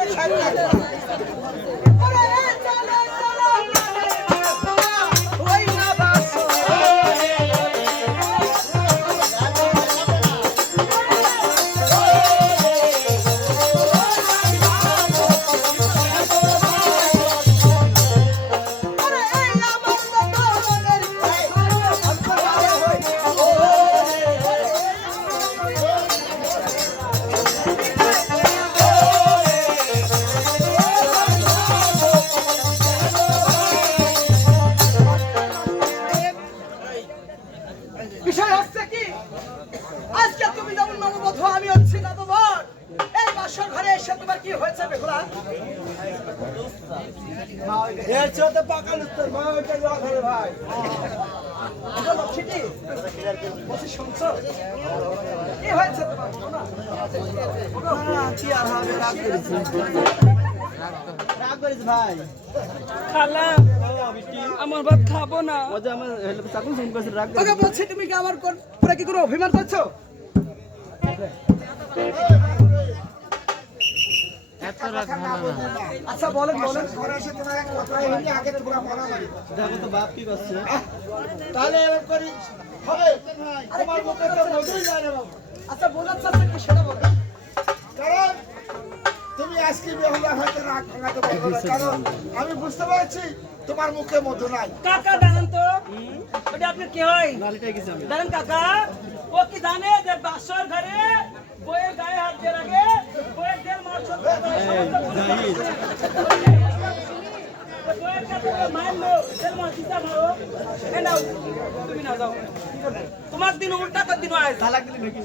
Hadi hadi hadi. বিষয় হচ্ছে কি? আজকে তুমি যেমন নববধূ আমি হচ্ছি নববর এই বাসর ঘরে এসে তোমার কি হয়েছে হলো ভাই। কি? হয়েছে তোমার? ভাই। খালা আমার ভাত খাব না। ও যে আমার চাকুন ফোন করেছে রাগ ওকে বলছি তুমি কি আমার কোন- কি কোনো অভিমান করছ? আচ্ছা বলেন বলেন। দেখো তো বাপ কি করছে। তাহলে এবার করি। হবে। তোমার মুখে তো মধুই যায় না বাবু। আচ্ছা সেটা বলেন তুমি আজকে বেহুলা হয়তো রাগ ভাঙাতে পারবে না কারণ আমি বুঝতে পারছি তোমার মুখে মধু নাই। কাকা জানেন তো ওটা আপনি কি হয়? আমি। জানেন কাকা ও কি জানে যে বাসর ঘরে বইয়ের গায়ে হাত দিয়ে রাখে? বইয়ের দেড় মারো এ নাও তুমি না যাও তোমার দিন উল্টা কর দিন আজ। তালাক দিলি নাকি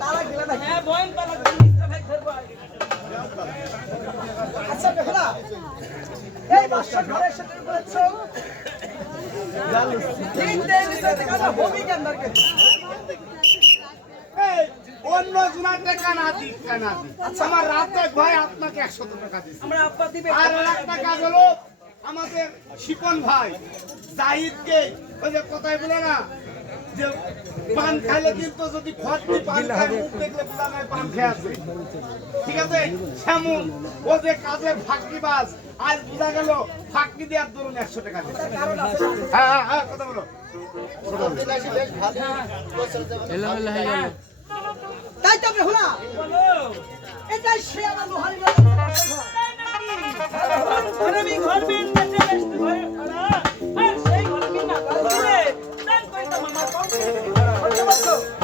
তালাক দিলে হ্যাঁ বইন তালাক দিন ইস্তা ভাই ধরবো আজ। আচ্ছা বেহুলা এই বলেছ? অন্য জনার টাকা না দিক কেনা দিক আমার রাতে ভাই আপনাকে একশো টাকা দিচ্ছে আমরা আব্বা দিবে। আর একটা কাজ হলো আমাদের শিপন ভাই জাহিদকে। ওই যে কথাই বলে না যে পান খাইলে কিন্তু যদি খরচি পান খায় মুখ দেখলে বোঝা যায় পান খেয়ে আছে ঠিক আছে? সেমন ও যে কাজে ফাঁকিবাজ আজ বোঝা গেল ফাঁকি দেওয়ার ধরুন একশো টাকা হ্যাঁ হ্যাঁ হ্যাঁ কথা বলো। তাই তো বেহুলা বলো এটাই সে আমার লোহারি ঘর। আমি ঘর বিন কেটে আসতে ঘরে খালা আর সেই ঘর বিন না কইতাম আমার কম বুঝতে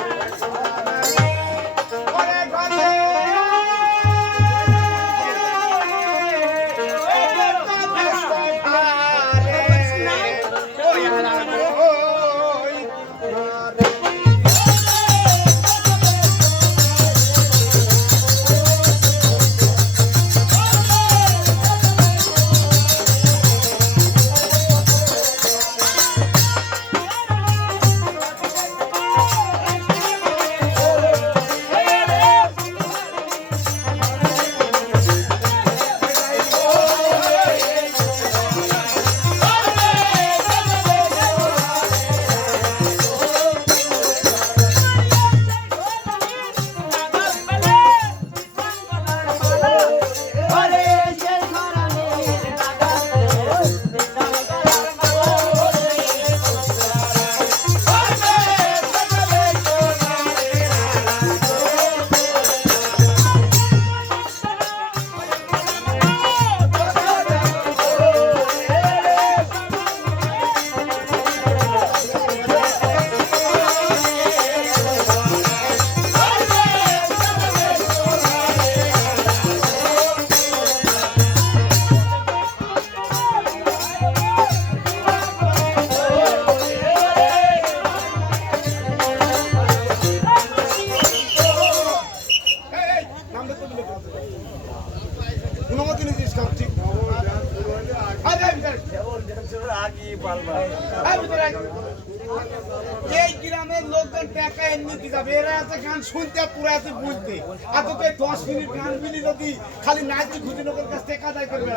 এই গ্রামের লোকজন টাকা এমনিতে যাবে এরা আছে গান শুনতে পুরো আছে বুঝতে। আর তোকে দশ মিনিট গান মিলি যদি খালি নাচি খুঁজি লোকের কাছ থেকে আদায় করবে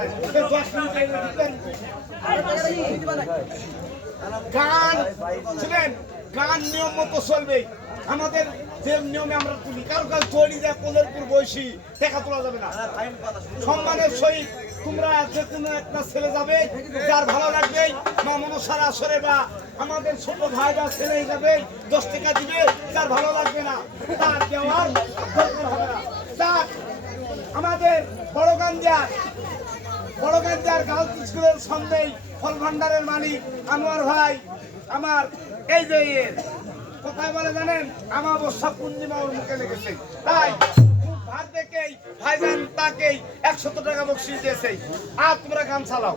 দশ মিনিট গান, শুনেন, গান নিয়ম মতো চলবে। আমাদের যে নিয়মে আমরা তুলি, কারও কাজ চলি যায় কোলের উপর বয়সী দেখা তোলা যাবে না। সম্মানের সহিত তোমরা আজকের জন্য একটা ছেলে যাবে, যার ভালো লাগবে, মা মনসার আসরে বা আমাদের ছোট ভাই বা ছেলে যাবে দশ টাকা দিবে, যার ভালো লাগবে না, তার কেউ আর হবে না। তার আমাদের বড় গাঞ্জার বড় গাঞ্জার গার্লস স্কুলের সন্দেহ ফল ভান্ডারের মালিক আনোয়ার ভাই, আমার এই যে কথা বলে জানেন? আমার অবস্থা পূর্ণিমা ওর মুখে লেগেছে। তাই ভাইজান তাকেই টাকা বকশিস দিয়েছে। আর তোমরা গান চালাও।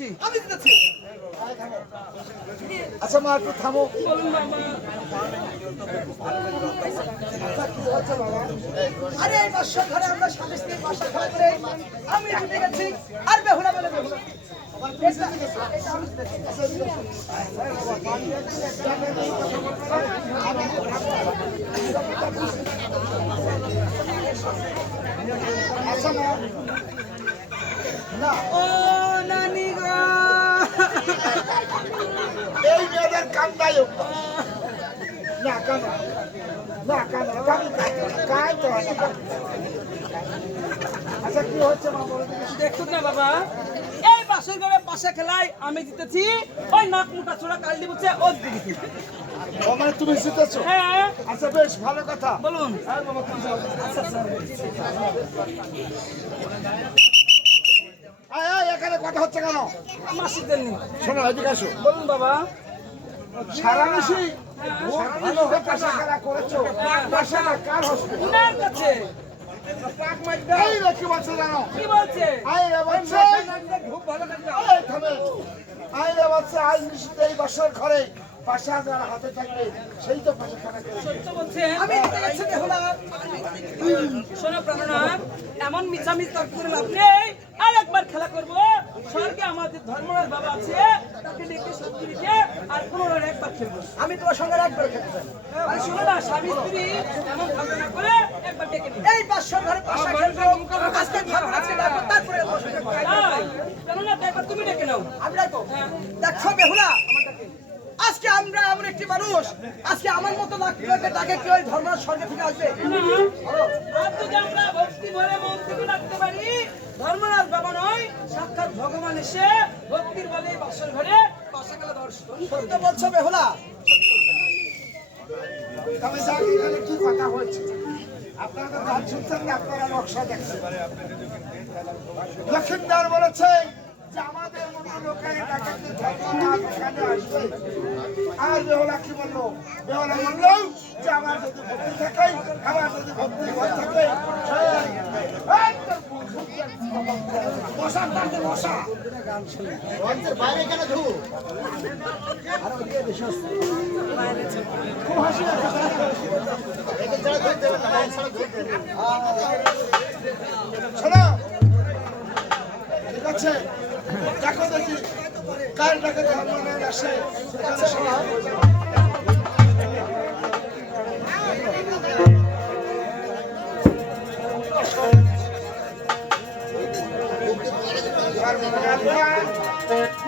গেলে আমি দিতেছি। আচ্ছা মা, একটু থামো। আরে, এই বাসর ঘরে আমরা স্বামী স্ত্রী বাসা করে আমি জিতে গেছি। আর বেহুলা বলে জিতেছি। আচ্ছা না ও নানি গো এই মেয়েদের কান্দাই না কান না কান কান কান তো হয় না আচ্ছা কি হচ্ছে মা বলো দেখি? দেখুন না বাবা। এই পাশের ঘরে পাশে খেলায় আমি জিতেছি ওই নাক মুটা ছোড়া কালি বুঝছে ও মানে তুমি জিতেছো? হ্যাঁ। আচ্ছা বেশ ভালো কথা। বলুন। হ্যাঁ আয়, আয়, এখানে কথা হচ্ছে কেন? মাসি দেননি শোনো এদিকে আসো। বলুন বাবা। সারা মিশি ভালো করেছ? পাশাটা কার হসপিটাল? উনার কাছে। এই রে বলছে জানো? কি বলছে? আই রে বলছে খুব ভালো লাগছে এই থামে। আই রে বলছে আজ নিশ্চিত এই বছর ঘরে পাশা যার হাতে থাকবে। সেই তো পাশা আমি শোনো প্রাণনাথ এমন মিছামিছ তর্ক করে লাভ নেই। আর একবার খেলা করব। স্বর্গে আমাদের ধর্মরাজ বাবা আছে তাকে ডেকে সত্যি রেখে আর পুনরায় একবার খেলব। আমি তোমার সঙ্গে একবার খেতে চাই আর শোনো না স্বামী স্ত্রী এমন ঝগড়া করে একবার ডেকে নিই এই বাসর ঘরে খেলব। আজকে আজকে ডাকবো তারপরে কেননা একবার তুমি ডেকে নাও। আমি ডাকবো? দেখো বেহুলা আজকে আমরা এমন একটি মানুষ আজকে আমার মতো লাগতে ডাকে কেউ ধর্মের স্বর্গে থেকে আসবে? আর যদি আমরা ভক্তি ভরে মন থেকে ডাকতে ধর্মরাজ বাবা নয় সাক্ষাৎ ভগবান এসে ভক্তির বলে বাসর ঘরে পাশাকালা দর্শন সত্য বলছো বেহুলা? তবে স্যার এখানে কি কথা হয়েছে? আপনারা তো গান শুনছেন আপনারা নকশা দেখছেন। লক্ষ্মীদার বলেছে যে আমাদের মতো লোকের টাকাতে ধর্মরাজ এখানে আসবে আর বেহলা কি বলল বেহলা বলল যে আমার যদি ভক্তি থাকে আমার যদি ভক্তি ভয় থাকে বাইরে কেন ধু খুব হাসি শোনো ঠিক আছে দেখো দেখি কার টাকা ধর্মের আসে সেখানে শোনো ধর্মের